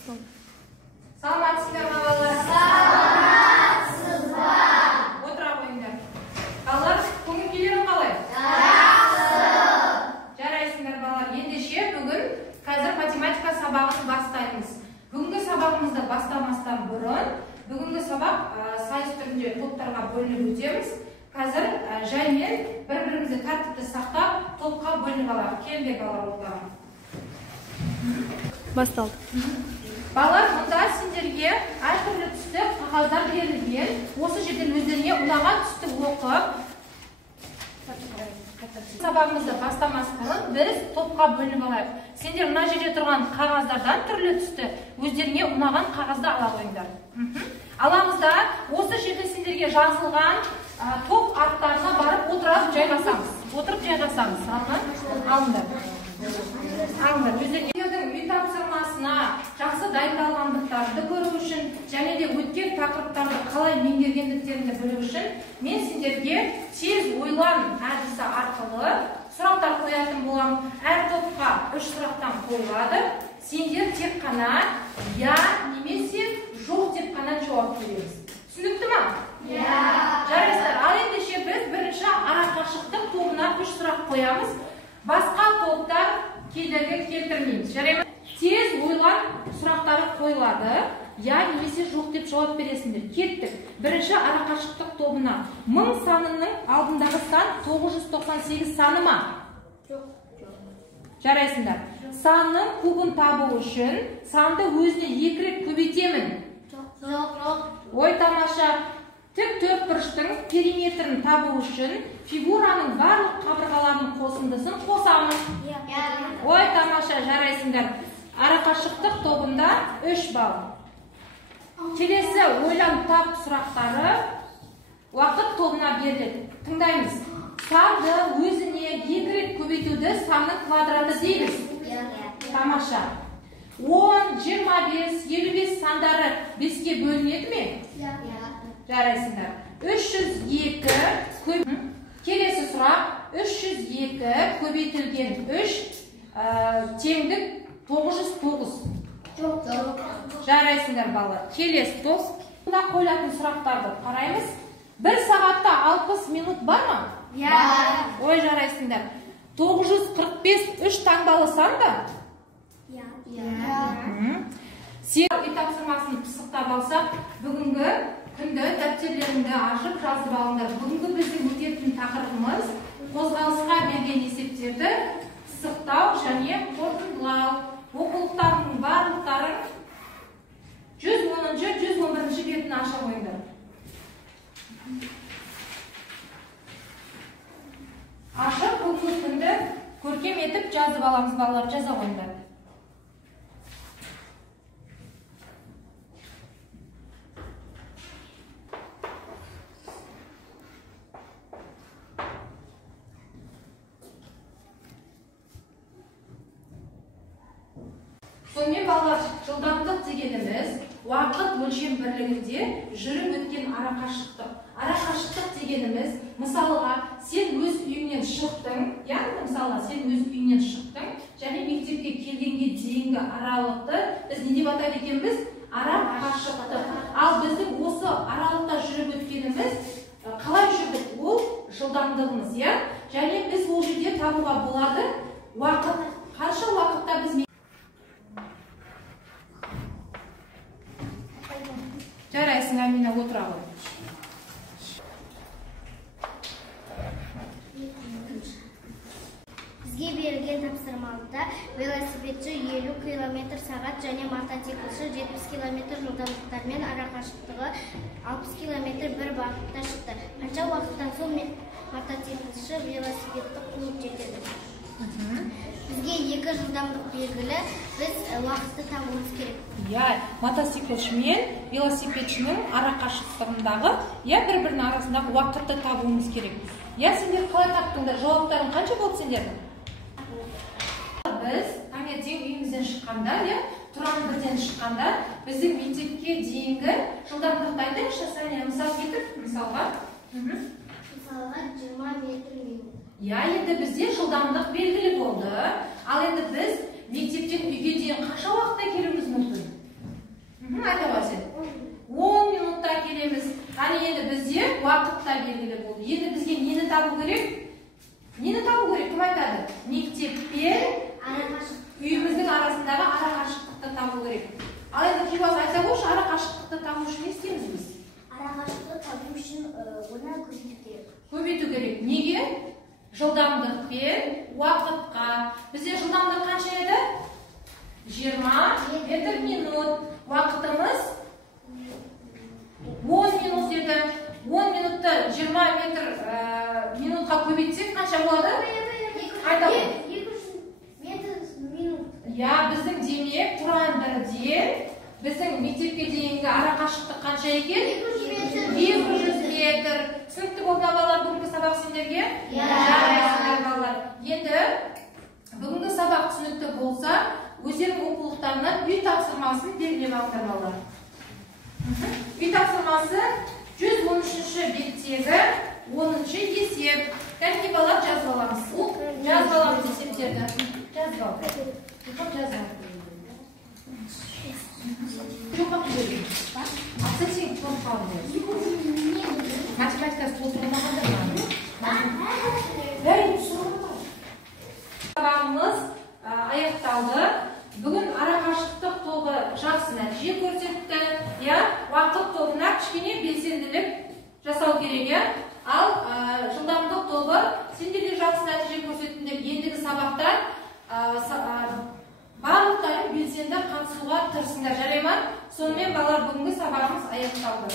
Саламатсыздар ма балалар? Саламатсыздар. Отыра қойыңдар. Балалар, көңіл-күйлерің қалай? Жақсы. Жарайсыңдар балалар. Ендеше бүгін қазір математика сабағын бастаймыз. Бүгінгі сабағымызды бастамастан бұрын, бүгінгі сабақ сайыс түрінде топтарға бөлініп өтеміз. Қазір жаймен бір-бірімізді тәртіпті сақтап, топқа бөлініп алайық. Келді балалар ортаға. Басталды. Балалар, мұнда сендерге әртүрлі түсті қағаздар берілген. Осы жерден өздеріне ұнаған түсті оқып, сабағымызды бастамас бұрын біз топқа бөлініп алайық. Сендер мына жерде тұрған қағаздардан түрлі түсті өздеріне ұнаған қағазды ала қойыңдар. Аламызда осы жерде сендерге жазылған топ аттарына барып отырып жайғасамыз. Алыңдар. Өздеріңіздің үй тапсырмасына жақсы дайындалғандықтарды көру үшін және де өткен тақырыптарды қалай меңгергендіктеріңді білу үшін мен сендерге тез ойлан әдісі арқылы сұрақтар қоятын боламын. Әр топқа 3 сұрақтан қойылады. Сендер тек қана я немесе жоқ деп қана жауап береміз. Түсінікті ма? Иә. Жарайсыздар. Ал ендеше біз бірінші арақашықтық тобына 3 сұрақ қоямыз. Басқа топтар кедергі келтірмейміз. Жарай ма? Тез ойлан сұрақтары қойылады. Я немесе жоқ деп жауап бересіңдер. Кеттік. Бірінші арақашықтық тобына 1000 санының алдындағы сан 998 саны ма? Жоқ. Жарайсыңдар. Санның кубын табу үшін санды өзіне 2 рет көбейтемін. Жоқ. Ой, тамаша. Тік төртбұрыштың периметрін табу үшін фигураның барлық қабырғаларының қосындысын қосамын. Ой, тамаша, жарайсыңдар. Арақашықтық тобында 3 балл. Келесі ойлан тап сұрақтары уақыт тобына беріледі. Тыңдаймыз. Санды өзіне 2 рет көбейтуді санның квадраты дейміз. Тамаша. 10, 25, 55 сандары 5-ке бөлінеді ме? Жарайсыңдар. 302 келесі сұрақ. 302 көбейтілген 3 теңдік 909. Жоқ. Жарайсыңдар балалар. Келесі топ. Бұнда қойылатын сұрақтарды қараймыз. 1 сағатта 60 минут бар ма? Ой, жарайсыңдар. 945 3 таңбалы сан ба? Сен үй тапсырмасын пысықтап алсақ, бүгінгі күнді дәптерлеріңді ашып жазып алыңдар. Бүгінгі біздің өтетін тақырыбымыз қозғалысқа берген есептерді пысықтау және қорытындылау. Оқулықтардың барлықтарын 110-111 бетін аша қойыңдар. Ашып бүгінгі күнді көркем етіп жазып аламыз, балалар, жаза қойыңдар. Сонымен балалар, жылдамдық дегеніміз уақыт өлшем бірлігінде жүріп өткен арақашықтық. Арақашықтық дегеніміз, мысалға, сен өз үйіңнен шықтың, және мектепке келгенге дейінгі аралықты біз не деп атайды екенбіз? Арақашықтық. Ал біздің осы аралықта жүріп өткеніміз қалай жүрдік? Ол жылдамдығымыз, иә? Және біз ол жерде табуға болады уақыт. Қанша уақытта біз жарайсың, Амина, отыра ғой. Бізге берілген тапсырмалықта велосипедші 50 км сағат және мотоциклші 70 км жылдамдықтармен арақашықтығы 60 км бір бағытта шықты. Қанша уақыттан соң мотоциклші велосипедті қуып жетеді? Бізге 2 жылдамдық белгілі, біз уақытты табуымыз керек. Мотоциклші мен велосипедшінің арақашықтығындағы, бір-бірінің арасындағы уақытты табуымыз керек. Сендер қалай таптыңдар? Жауаптарын қанша болды сендердің? Біз таңертең үйімізден шыққанда, тұрамдырден шыққанда, біздің мектепке дейінгі жылдамдықты айтайықшы, мысал кетіп, мысалға 20 метр минут. Енді бізде жылдамдық белгілі болды. Ал енді біз мектептен үйге дейін қанша уақытта келуіміз мүмкін? керек? Нені табу керек? Кім айтады? Мектеп пен үйіміздің арасындағы арақашықтықты табу керек. Ал енді Хиуаз айта қойшы, арақашықтықты табу үшін не істейміз біз? Арақашықтықты табу үшін оны көбейту керек. Көбейту керек. Неге? Жылдамдық пен уақытқа. Бізде жылдамдық қанша еді? 20 метр минут. Уақытымыз 10 минут еді. 10 минутты 20 метр минутқа көбейтсек қанша болады? Айта ғой. 200 метр минут. Я, біздің демек Құран бірден біздің мектепке дейінгі арақашықтық қанша екен? 200 метр. Түсінікті болды ма балалар бүгінгі сабақ сендерге? Жарайсыңдар балалар. Енді бүгінгі сабақ түсінікті болса, өздерінің оқулықтарынан үй тапсырмасын белгілеп алыңдар балалар. Үй тапсырмасы 113 беттегі 10-шы есеп. Кәдімгі балалар жазып аламыз. Жазып аламыз есептерді. Жазып ал. Жазып ал. Жоқ қақылы. Атса сен көп қалды. Математикасы толтырылмағандар ма? Бәрін сұрылмай. Сабағымыз аяқталды. Бүгін арақашықтық тобы жақсы нәтиже көрсетті. Уақыт тобына кішкене белсенділік жасау керек. Ал жылдамдық тобы сендерге жақсы нәтиже көрсеттіңдер. Ендігі сабақтан барлықтары белсенді қатысуға тырысыңдар. Жарай ма? Сонымен балалар бүгінгі сабағымыз аяқталды.